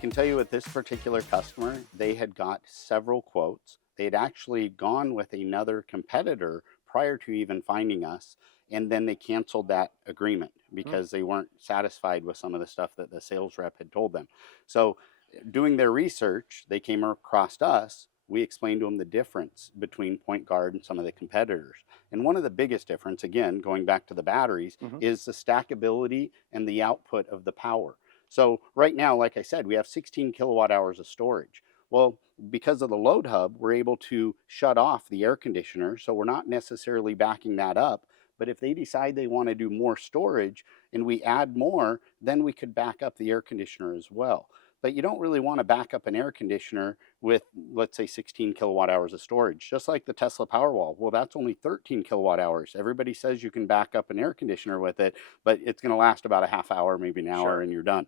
can tell you with this particular customer, they had got several quotes. They had actually gone with another competitor prior to even finding us, and then they canceled that agreement because they weren't satisfied with some of the stuff that the sales rep had told them. So doing their research, they came across us. We explained to them the difference between PointGuard and some of the competitors. And one of the biggest difference, again, going back to the batteries, is the stackability and the output of the power. So right now, like I said, we have 16 kilowatt hours of storage. Well, because of the load hub, we're able to shut off the air conditioner. So we're not necessarily backing that up. But if they decide they want to do more storage and we add more, then we could back up the air conditioner as well. But you don't really want to back up an air conditioner with, let's say, 16 kilowatt hours of storage, just like the Tesla Powerwall. Well, that's only 13 kilowatt hours. Everybody says you can back up an air conditioner with it, but it's going to last about a half hour, maybe an hour, and you're done.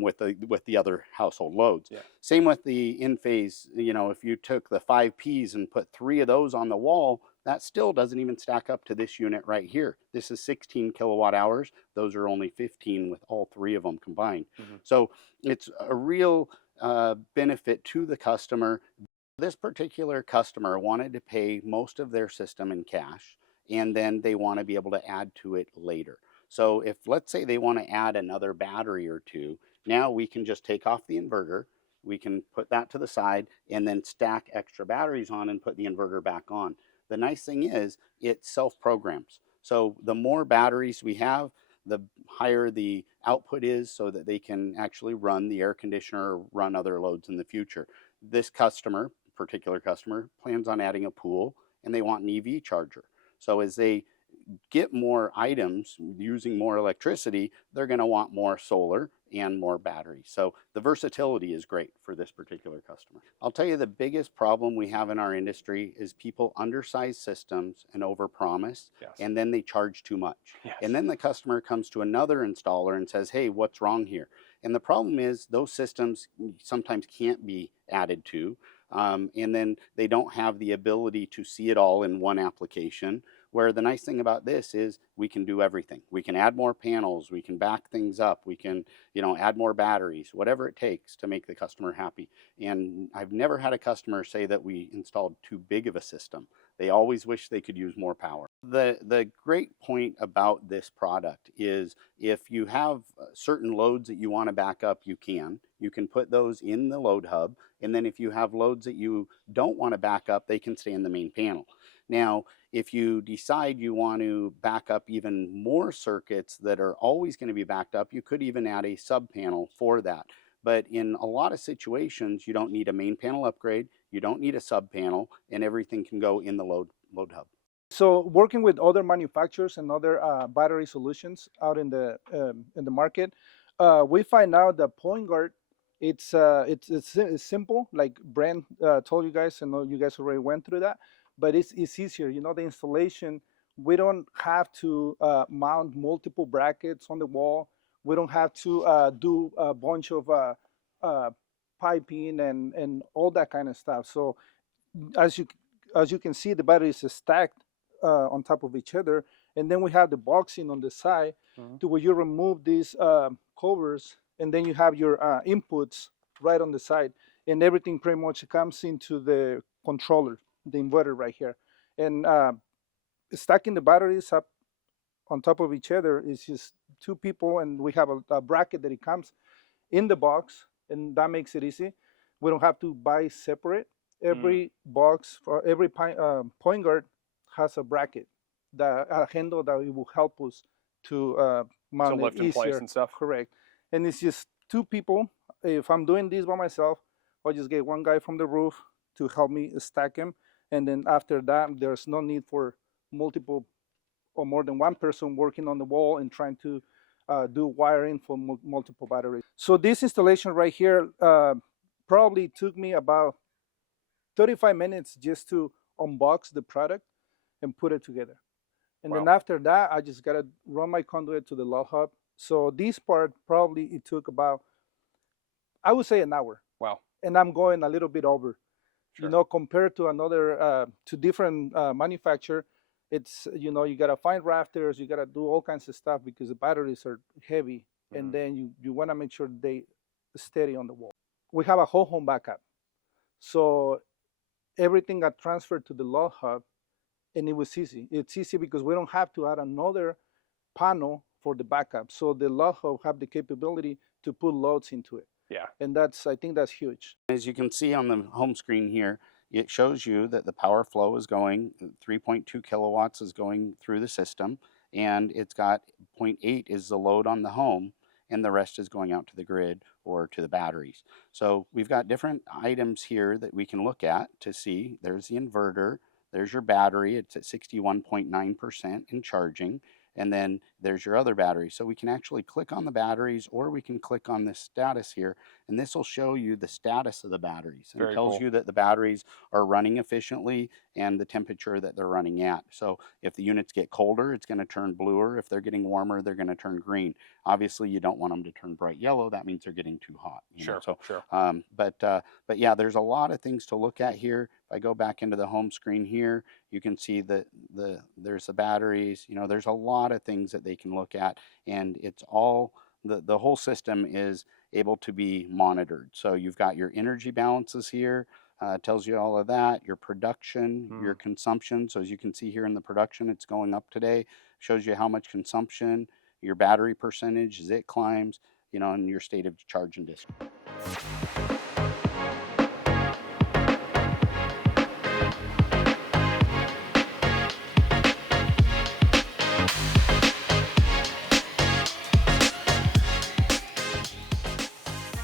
With the other household loads. Same with the in-phase. You know, if you took the 5 Ps and put 3 of those on the wall, that still doesn't even stack up to this unit right here. This is 16 kilowatt hours. Those are only 15 with all 3 of them combined. So it's a real benefit to the customer. This particular customer wanted to pay most of their system in cash, and then they want to be able to add to it later. So if, let's say, they want to add another battery or two, now we can just take off the inverter, we can put that to the side, and then stack extra batteries on and put the inverter back on. The nice thing is it self-programs. So the more batteries we have, the higher the output is, so that they can actually run the air conditioner or run other loads in the future. This customer, particular customer, plans on adding a pool, and they want an EV charger. So as they get more items using more electricity, they're going to want more solar and more batteries. So the versatility is great for this particular customer. I'll tell you, the biggest problem we have in our industry is people undersize systems and overpromise, and then they charge too much. And then the customer comes to another installer and says, hey, what's wrong here? And the problem is those systems sometimes can't be added to, and then they don't have the ability to see it all in one application. Where the nice thing about this is we can do everything. We can add more panels, we can back things up, we can, you know, add more batteries, whatever it takes to make the customer happy. And I've never had a customer say that we installed too big of a system. They always wish they could use more power. The great point about this product is if you have certain loads that you want to back up, you can put those in the load hub. And then if you have loads that you don't want to back up, they can stay in the main panel. Now, if you decide you want to back up even more circuits that are always going to be backed up, you could even add a sub panel for that. But in a lot of situations, you don't need a main panel upgrade, you don't need a sub panel, and everything can go in the load hub. So working with other manufacturers and other battery solutions out in the market, we find out that PointGuard, it's simple, like Brent told you guys, and you guys already went through that, but it's easier. You know, the installation, we don't have to mount multiple brackets on the wall. We don't have to do a bunch of piping and all that kind of stuff. So as you can see, the batteries are stacked on top of each other, and then we have the boxing on the side to where you remove these covers, and then you have your inputs right on the side, and everything pretty much comes into the controller, the inverter right here. And stacking the batteries up on top of each other is just 2 people, and we have a bracket that it comes in the box, and that makes it easy. We don't have to buy separate. Every box for every PointGuard has a bracket, a handle that it will help us to mount it easier. Place and stuff. Correct. And it's just 2 people. If I'm doing this by myself, I'll just get one guy from the roof to help me stack them. And then after that, there's no need for multiple or more than one person working on the wall and trying to do wiring for multiple batteries. So this installation right here probably took me about 35 minutes just to unbox the product and put it together. And then after that, I just gotta run my conduit to the load hub. So this part probably it took about, I would say, an hour. Wow. And I'm going a little bit over. You know, compared to another, to different manufacturer, it's, you know, you gotta find rafters, you gotta do all kinds of stuff because the batteries are heavy, and then you wanna make sure they steady on the wall. We have a whole home backup. So everything got transferred to the load hub, and it was easy. It's easy because we don't have to add another panel for the backup. So the load hub have the capability to put loads into it. Yeah. And I think that's huge. As you can see on the home screen here, it shows you that the power flow is going, 3.2 kilowatts is going through the system, and it's got 0.8 is the load on the home, and the rest is going out to the grid or to the batteries. So we've got different items here that we can look at to see. There's the inverter, there's your battery, it's at 61.9% in charging, and then there's your other battery. So we can actually click on the batteries, or we can click on this status here, and this will show you the status of the batteries and Very tells cool. you that the batteries are running efficiently and the temperature that they're running at. So if the units get colder, it's going to turn bluer. If they're getting warmer, they're going to turn green. Obviously, you don't want them to turn bright yellow. That means they're getting too hot. Sure. So, Sure. but yeah, there's a lot of things to look at here. If I go back into the home screen here, you can see that there's the batteries. There's a lot of things that they can look at, and it's all the whole system is able to be monitored. So you've got your energy balances here, tells you all of that, your production, your consumption. So as you can see here in the production, it's going up today, shows you how much consumption, your battery percentage as it climbs, and your state of charge and discharge.